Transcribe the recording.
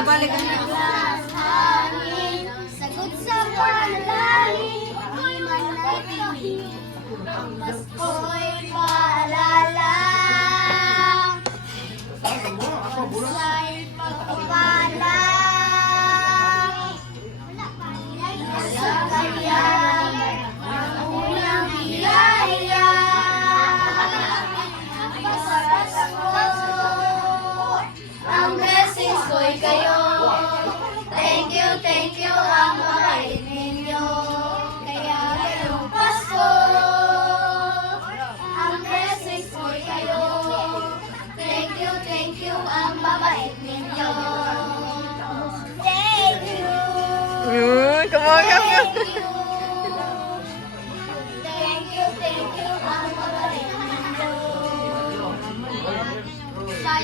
balik ka na. hangin, sagot sa panalangin, di man nagkahing, ang Pasko'y paalala. Sa'y pagpapala, sa kanya, ang unang biyaya. Ang blessings ko'y kayo. Thank you, ang mabait ninyo. Kaya ngayong Pasko, ang blessings ko'y kayo. Thank you, ang mabait ninyo. Thank you. Come on, come on. Thank you, ang mabait ninyo. Shy.